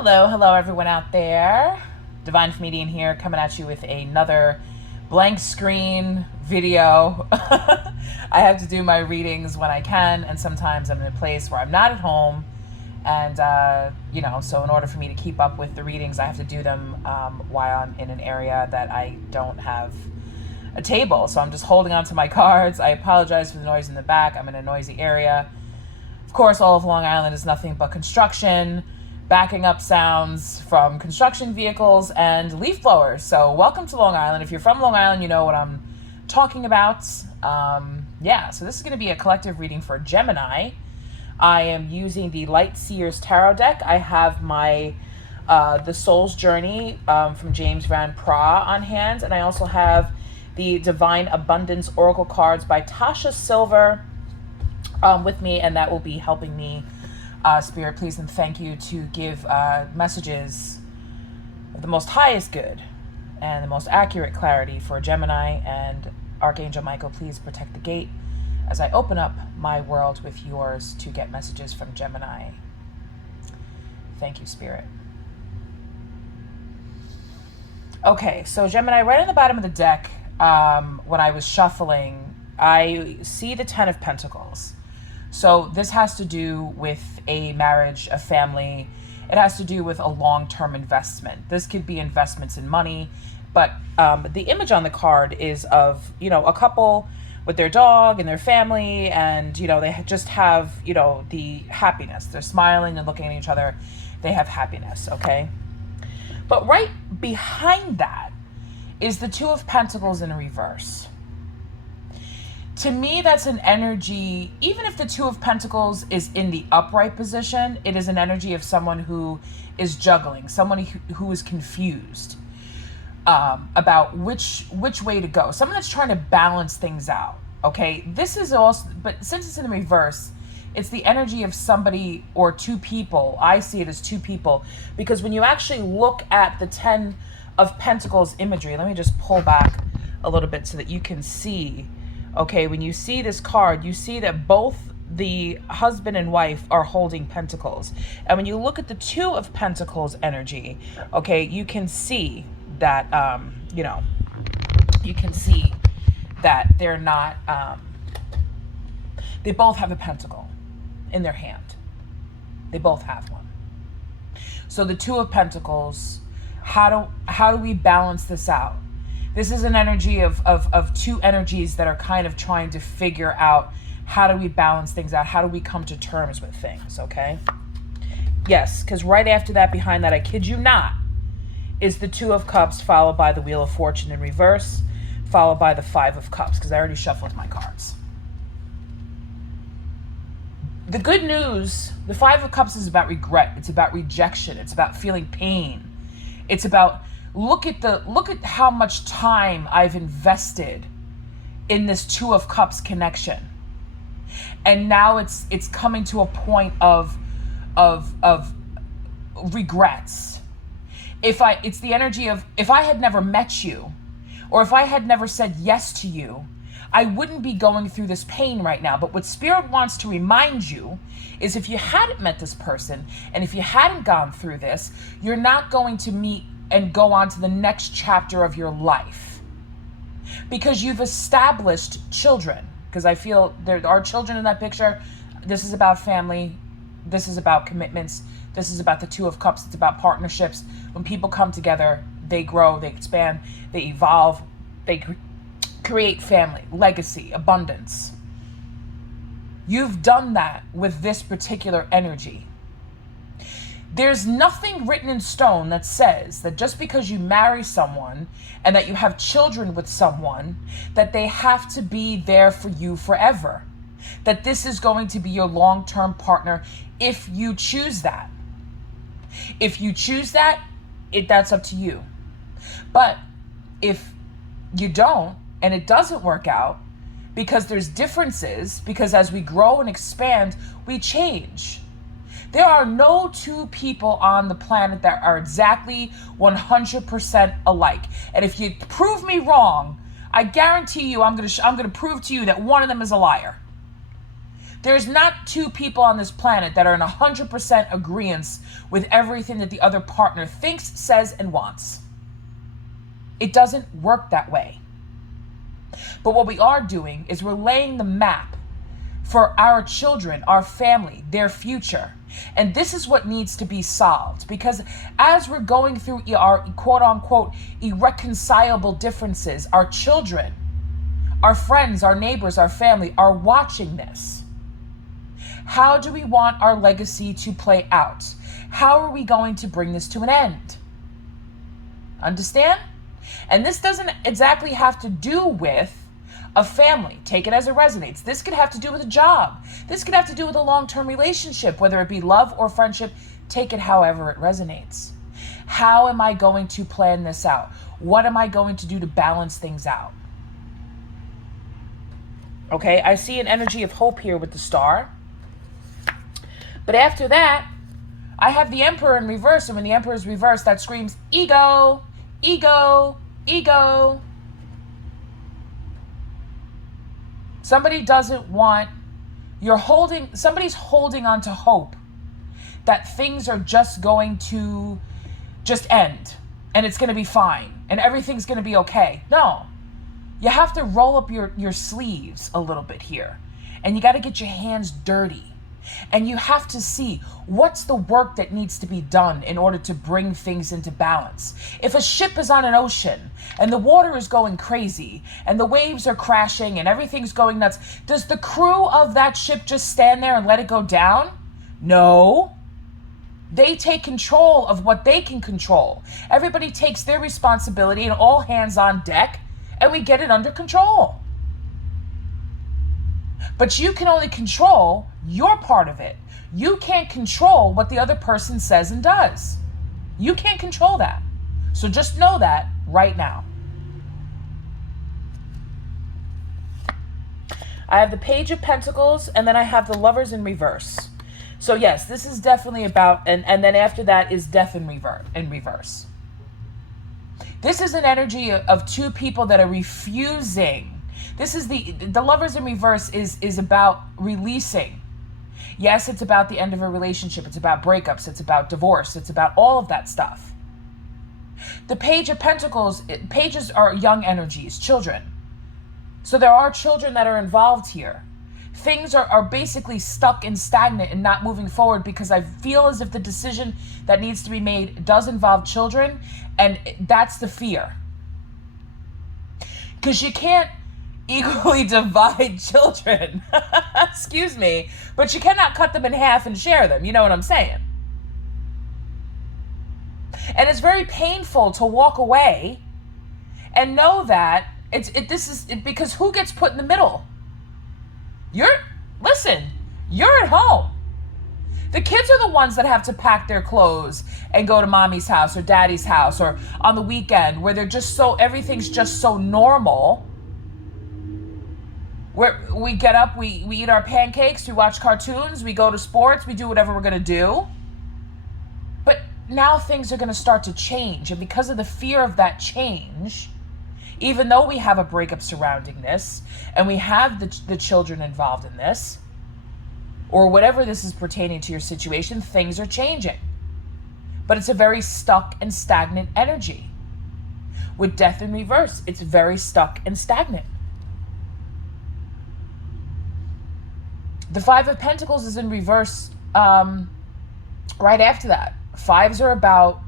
Hello everyone out there. Divine Comedian here, coming at you with another blank screen video. I have to do my readings when I can, and sometimes I'm in a place where I'm not at home. And, so in order for me to keep up with the readings, I have to do them while I'm in an area that I don't have a table. So I'm just holding on to my cards. I apologize for the noise in the back. I'm in a noisy area. Of course, all of Long Island is nothing but construction, backing up sounds from construction vehicles and leaf blowers. So welcome to Long Island. If you're from Long Island, you know what I'm talking about. So this is going to be a collective reading for Gemini. I am using the Light Seers Tarot deck. I have my The Soul's Journey from James Van Praagh on hand. And I also have the Divine Abundance Oracle cards by Tasha Silver with me, and that will be helping me, Spirit, please and thank you, to give messages of the most highest good and the most accurate clarity for Gemini. And Archangel Michael, please protect the gate as I open up my world with yours to get messages from Gemini. Thank you, Spirit. Okay, so Gemini, right on the bottom of the deck, when I was shuffling, I see the Ten of Pentacles. So this has to do with a marriage, a family. It has to do with a long-term investment. This could be investments in money, but the image on the card is of, a couple with their dog and their family, and, they just have, the happiness. They're smiling and looking at each other. They have happiness, okay? But right behind that is the Two of Pentacles in reverse. To me, that's an energy, even if the Two of Pentacles is in the upright position, it is an energy of someone who is juggling, someone who is confused about which way to go. Someone that's trying to balance things out, okay? This is also, but since it's in the reverse, it's the energy of somebody or two people. I see it as two people, because when you actually look at the Ten of Pentacles imagery, let me just pull back a little bit so that you can see. Okay, when you see this card, you see that both the husband and wife are holding pentacles. And when you look at the Two of Pentacles energy, okay, you can see that, you can see that they're not, they both have a pentacle in their hand. They both have one. So the Two of Pentacles, how do we balance this out? This is an energy of two energies that are kind of trying to figure out, how do we balance things out? How do we come to terms with things, okay? Yes, because right after that, behind that, I kid you not, is the Two of Cups, followed by the Wheel of Fortune in reverse, followed by the Five of Cups, because I already shuffled my cards. The good news, the Five of Cups is about regret. It's about rejection. It's about feeling pain. It's about, look at how much time I've invested in this Two of Cups connection. And now it's coming to a point of regrets. It's the energy of, if I had never met you, or if I had never said yes to you, I wouldn't be going through this pain right now. But what Spirit wants to remind you is, if you hadn't met this person, and if you hadn't gone through this, you're not going to meet and go on to the next chapter of your life, because you've established children. Because I feel there are children in that picture. This is about family. This is about commitments. This is about the Two of Cups. It's about partnerships. When people come together, they grow, they expand, they evolve, they create family, legacy, abundance. You've done that with this particular energy. There's nothing written in stone that says that just because you marry someone and that you have children with someone, that they have to be there for you forever. That this is going to be your long-term partner if you choose that. If you choose that, that's up to you. But if you don't, and it doesn't work out, because there's differences, because as we grow and expand, we change. There are no two people on the planet that are exactly 100% alike. And if you prove me wrong, I guarantee you I'm going to prove to you that one of them is a liar. There's not two people on this planet that are in 100% agreement with everything that the other partner thinks, says, and wants. It doesn't work that way. But what we are doing is we're laying the map for our children, our family, their future. And this is what needs to be solved, because as we're going through our quote unquote irreconcilable differences, our children, our friends, our neighbors, our family are watching this. How do we want our legacy to play out? How are we going to bring this to an end? Understand? And this doesn't exactly have to do with a family. Take it as it resonates. This could have to do with a job. This could have to do with a long-term relationship, whether it be love or friendship. Take it however it resonates. How am I going to plan this out? What am I going to do to balance things out? Okay, I see an energy of hope here with the star. But after that, I have the Emperor in reverse. And when the Emperor is reversed, that screams ego, ego, ego. Somebody doesn't want, somebody's holding on to hope that things are just going to just end and it's going to be fine and everything's going to be okay. No, you have to roll up your sleeves a little bit here, and you got to get your hands dirty. And you have to see what's the work that needs to be done in order to bring things into balance. If a ship is on an ocean and the water is going crazy and the waves are crashing and everything's going nuts, does the crew of that ship just stand there and let it go down? No. They take control of what they can control. Everybody takes their responsibility and all hands on deck, and we get it under control. But you can only control your part of it. You can't control what the other person says and does. You can't control that. So just know that right now. I have the Page of Pentacles, and then I have the Lovers in reverse. So yes, this is definitely about, and then after that is Death in reverse. This is an energy of two people that are refusing. This is the Lovers in reverse is about releasing. Yes, it's about the end of a relationship. It's about breakups. It's about divorce. It's about all of that stuff. The Page of Pentacles, pages are young energies, children. So there are children that are involved here. Things are basically stuck and stagnant and not moving forward because I feel as if the decision that needs to be made does involve children, and that's the fear. Because you can't equally divide children. Excuse me, but you cannot cut them in half and share them. You know what I'm saying? And it's very painful to walk away and know that because who gets put in the middle? You're at home. The kids are the ones that have to pack their clothes and go to mommy's house or daddy's house or on the weekend where everything's just so normal. Where we get up, we eat our pancakes, we watch cartoons, we go to sports, we do whatever we're going to do. But now things are going to start to change. And because of the fear of that change, even though we have a breakup surrounding this, and we have the children involved in this, or whatever this is pertaining to your situation, things are changing. But it's a very stuck and stagnant energy. With Death in reverse, it's very stuck and stagnant. The Five of Pentacles is in reverse right after that. Fives are about...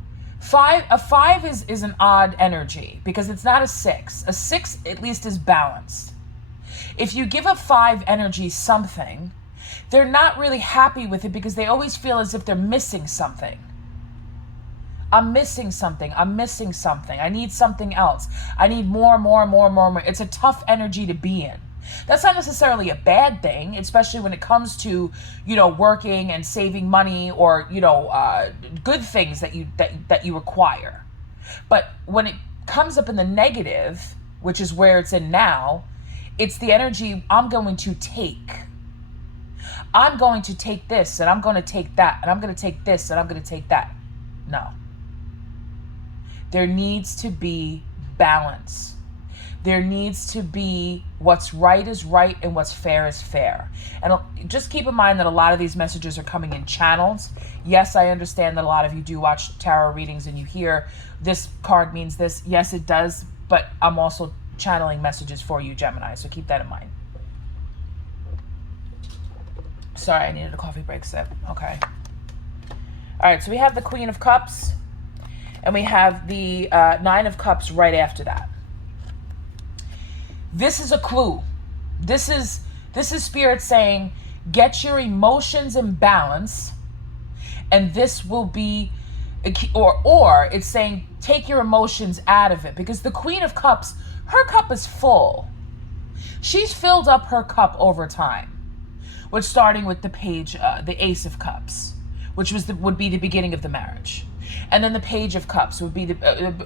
A five is an odd energy because it's not a six. A six at least is balanced. If you give a five energy something, they're not really happy with it because they always feel as if they're missing something. I'm missing something. I'm missing something. I need something else. I need more. It's a tough energy to be in. That's not necessarily a bad thing, especially when it comes to, working and saving money or, good things that you require. But when it comes up in the negative, which is where it's in now, it's the energy I'm going to take. I'm going to take this and I'm going to take that and I'm going to take this and I'm going to take that. No. There needs to be balance. There needs to be what's right is right and what's fair is fair. And just keep in mind that a lot of these messages are coming in channels. Yes, I understand that a lot of you do watch tarot readings and you hear this card means this. Yes, it does. But I'm also channeling messages for you, Gemini. So keep that in mind. Sorry, I needed a coffee break sip. Okay. All right, so we have the Queen of Cups. And we have the Nine of Cups right after that. This is a clue. This is Spirit saying, get your emotions in balance, and this will be, or it's saying, take your emotions out of it, because the Queen of Cups, her cup is full. She's filled up her cup over time. Which, starting with the page, the Ace of Cups, which would be the beginning of the marriage. And then the Page of Cups would be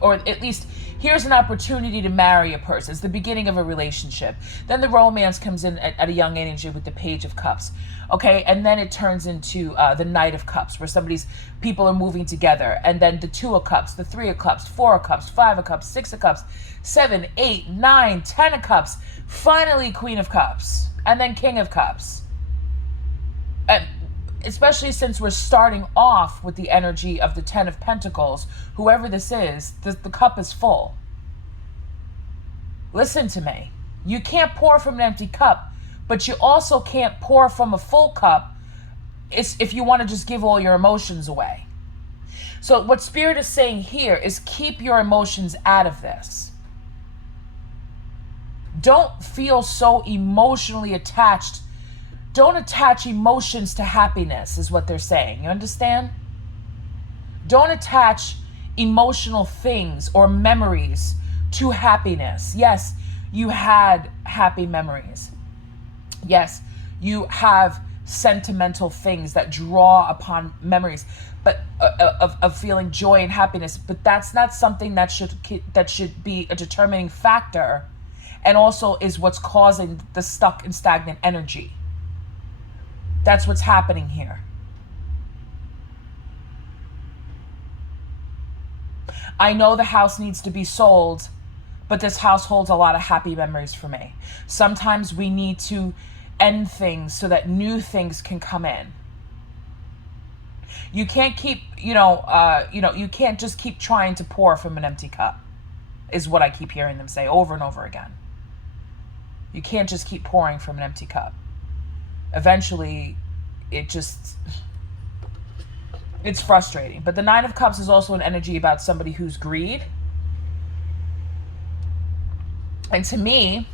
or at least here's an opportunity to marry a person. It's the beginning of a relationship. Then the romance comes in at a young age with the Page of Cups. Okay, and then it turns into the Knight of Cups, where people are moving together. And then the Two of Cups, the Three of Cups, Four of Cups, Five of Cups, Six of Cups, 7, 8, 9, 10 of Cups. Finally, Queen of Cups. And then King of Cups. And especially since we're starting off with the energy of the 10 of Pentacles, whoever this is, the cup is full. Listen to me. You can't pour from an empty cup, but you also can't pour from a full cup if you want to just give all your emotions away. So what Spirit is saying here is keep your emotions out of this. Don't feel so emotionally attached. Don't attach emotions to happiness, is what they're saying. You understand? Don't attach emotional things or memories to happiness. Yes, you had happy memories. Yes, you have sentimental things that draw upon memories, but of feeling joy and happiness. But that's not something that should be a determining factor, and also is what's causing the stuck and stagnant energy. That's what's happening here. I know the house needs to be sold, but this house holds a lot of happy memories for me. Sometimes we need to end things so that new things can come in. You can't keep, you can't just keep trying to pour from an empty cup, is what I keep hearing them say over and over again. You can't just keep pouring from an empty cup. Eventually, it's frustrating. But the Nine of Cups is also an energy about somebody who's greed. And to me,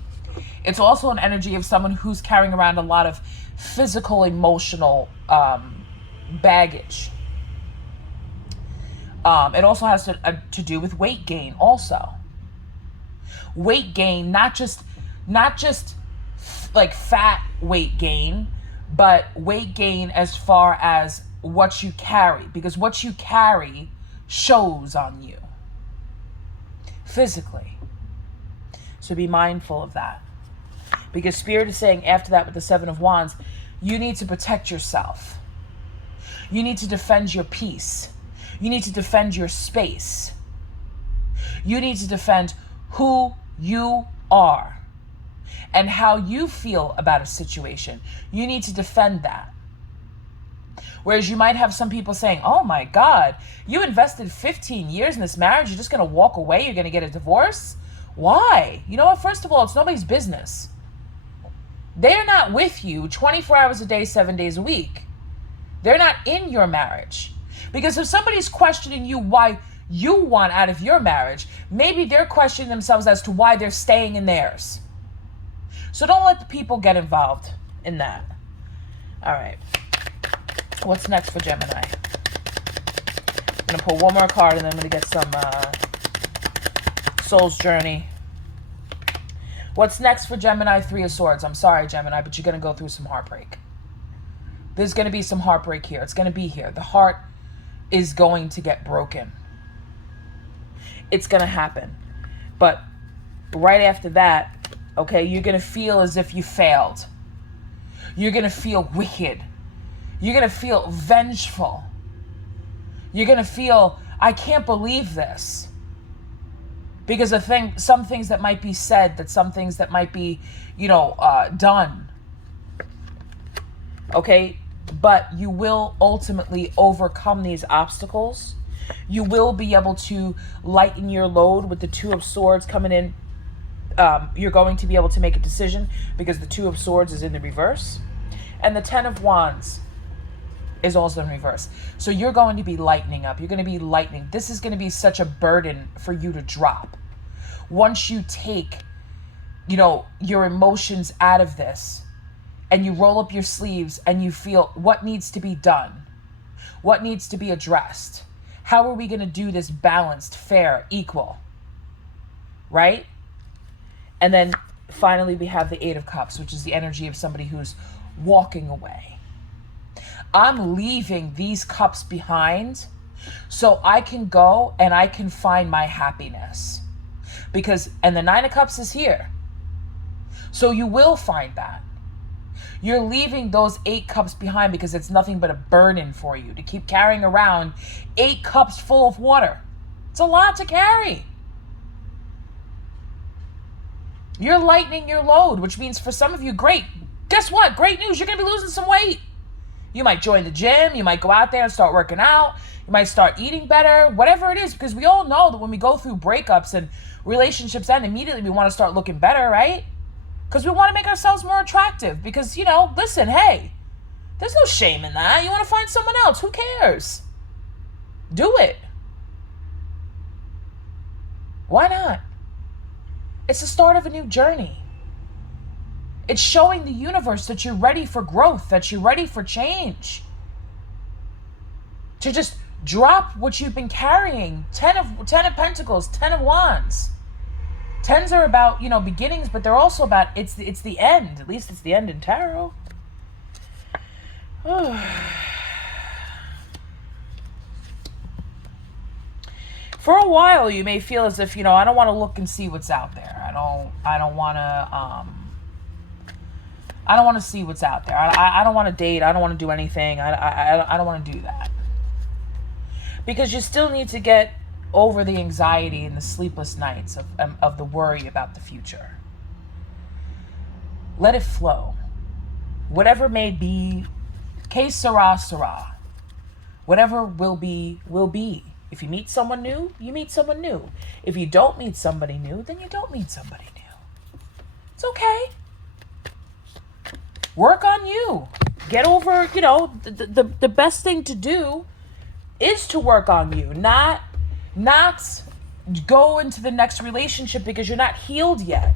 it's also an energy of someone who's carrying around a lot of physical, emotional baggage. It also has to do with weight gain also. Weight gain, not just like fat weight gain, but weight gain as far as what you carry, because what you carry shows on you physically. So be mindful of that, because Spirit is saying after that with the Seven of Wands, you need to protect yourself. You need to defend your peace. You need to defend your space. You need to defend who you are and how you feel about a situation. You need to defend that. Whereas you might have some people saying, oh my God, you invested 15 years in this marriage, you're just going to walk away, you're going to get a divorce? Why? You know what? First of all, it's nobody's business. They're not with you 24 hours a day, 7 days a week. They're not in your marriage. Because if somebody's questioning you why you want out of your marriage, maybe they're questioning themselves as to why they're staying in theirs. So don't let the people get involved in that. All right. What's next for Gemini? I'm going to pull one more card and then I'm going to get some Soul's Journey. What's next for Gemini? Three of Swords. I'm sorry, Gemini, but you're going to go through some heartbreak. There's going to be some heartbreak here. It's going to be here. The heart is going to get broken. It's going to happen. But right after that, okay, you're going to feel as if you failed. You're going to feel wicked. You're going to feel vengeful. You're going to feel, I can't believe this. because some things that might be said, that some things that might be, done. Okay, but you will ultimately overcome these obstacles. You will be able to lighten your load with the Two of Swords coming in. You're going to be able to make a decision because the Two of Swords is in the reverse, and the Ten of Wands is also in reverse. So you're going to be lightening up. You're going to be lightening. This is going to be such a burden for you to drop. Once you take, your emotions out of this and you roll up your sleeves and you feel what needs to be done, what needs to be addressed. How are we going to do this balanced, fair, equal? Right? And then finally we have the Eight of Cups, which is the energy of somebody who's walking away. I'm leaving these cups behind so I can go and I can find my happiness. And the Nine of Cups is here. So you will find that. You're leaving those 8 cups behind because it's nothing but a burden for you to keep carrying around 8 cups full of water. It's a lot to carry. You're lightening your load, which means for some of you, great. Guess what? Great news. You're going to be losing some weight. You might join the gym. You might go out there and start working out. You might start eating better, whatever it is, because we all know that when we go through breakups and relationships end, immediately we want to start looking better, right? Because we want to make ourselves more attractive. Because, listen, hey, there's no shame in that. You want to find someone else. Who cares? Do it. Why not? It's the start of a new journey. It's showing the universe that you're ready for growth, that you're ready for change. To just drop what you've been carrying. 10 of Pentacles, 10 of Wands. 10s are about, beginnings, but they're also about, it's the end. At least it's the end in tarot. For a while, you may feel as if, I don't want to look and see what's out there. I don't want to see what's out there. I don't want to date. I don't want to do anything. I don't want to do that. Because you still need to get over the anxiety and the sleepless nights of the worry about the future. Let it flow. Whatever may be, que sera, sera. Whatever will be, will be. If you meet someone new, you meet someone new. If you don't meet somebody new, then you don't meet somebody new. It's okay. Work on you. Get over, the best thing to do is to work on you, not go into the next relationship because you're not healed yet.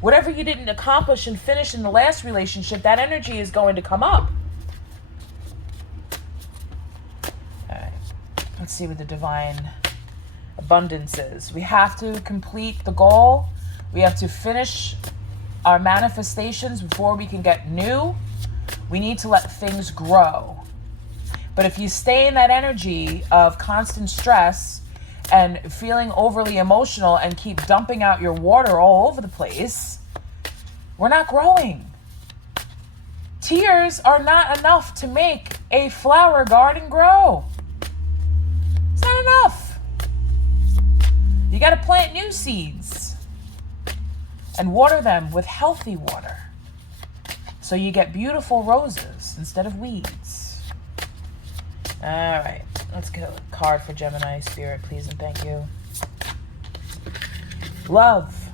Whatever you didn't accomplish and finish in the last relationship, that energy is going to come up. All right. Let's see what the divine abundance is. We have to complete the goal. We have to finish our manifestations before we can get new. We need to let things grow. But if you stay in that energy of constant stress and feeling overly emotional and keep dumping out your water all over the place, we're not growing. Tears are not enough to make a flower garden grow. It's not enough. You got to plant new seeds and water them with healthy water so you get beautiful roses instead of weeds. All right, let's get a card for Gemini. Spirit, please and thank you. Love.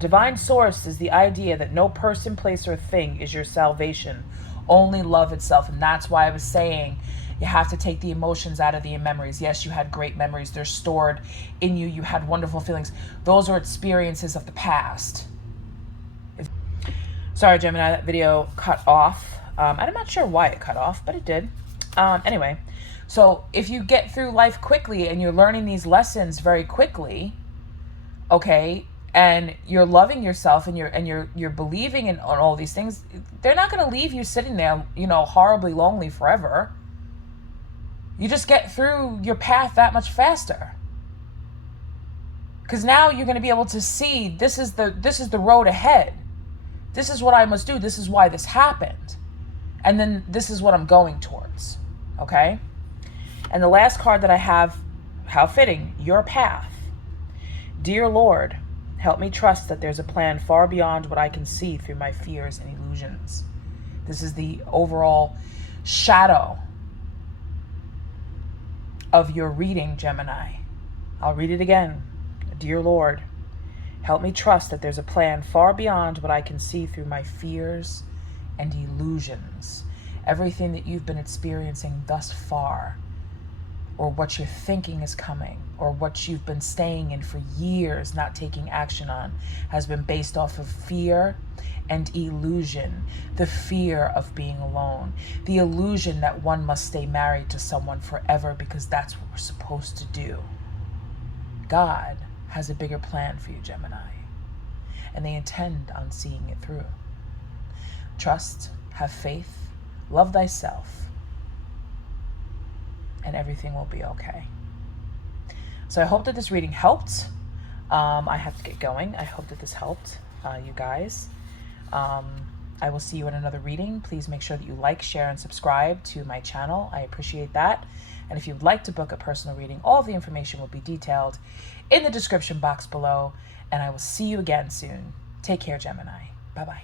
Divine source is the idea that no person, place, or thing is your salvation. Only love itself. And that's why I was saying you have to take the emotions out of the memories. Yes, you had great memories. They're stored in you. You had wonderful feelings. Those are experiences of the past. Sorry, Gemini, that video cut off. I'm not sure why it cut off, but it did. Anyway, so if you get through life quickly and you're learning these lessons very quickly, okay, and you're loving yourself and you're believing in all these things, they're not going to leave you sitting there, horribly lonely forever. You just get through your path that much faster. Because now you're going to be able to see this is the road ahead. This is what I must do. This is why this happened. And then this is what I'm going towards. Okay? And the last card that I have, how fitting, your path. Dear Lord, help me trust that there's a plan far beyond what I can see through my fears and illusions. This is the overall shadow of your reading, Gemini. I'll read it again. Dear Lord, help me trust that there's a plan far beyond what I can see through my fears and illusions. Everything that you've been experiencing thus far, or what you're thinking is coming, or what you've been staying in for years, not taking action on, has been based off of fear and illusion. The fear of being alone, the illusion that one must stay married to someone forever because that's what we're supposed to do. God has a bigger plan for you, Gemini, and they intend on seeing it through. Trust, have faith, love thyself, and everything will be okay. So I hope that this reading helped. I have to get going. I hope that this helped you guys. I will see you in another reading. Please make sure that you like, share, and subscribe to my channel. I appreciate that. And if you'd like to book a personal reading, all of the information will be detailed in the description box below. And I will see you again soon. Take care, Gemini. Bye-bye.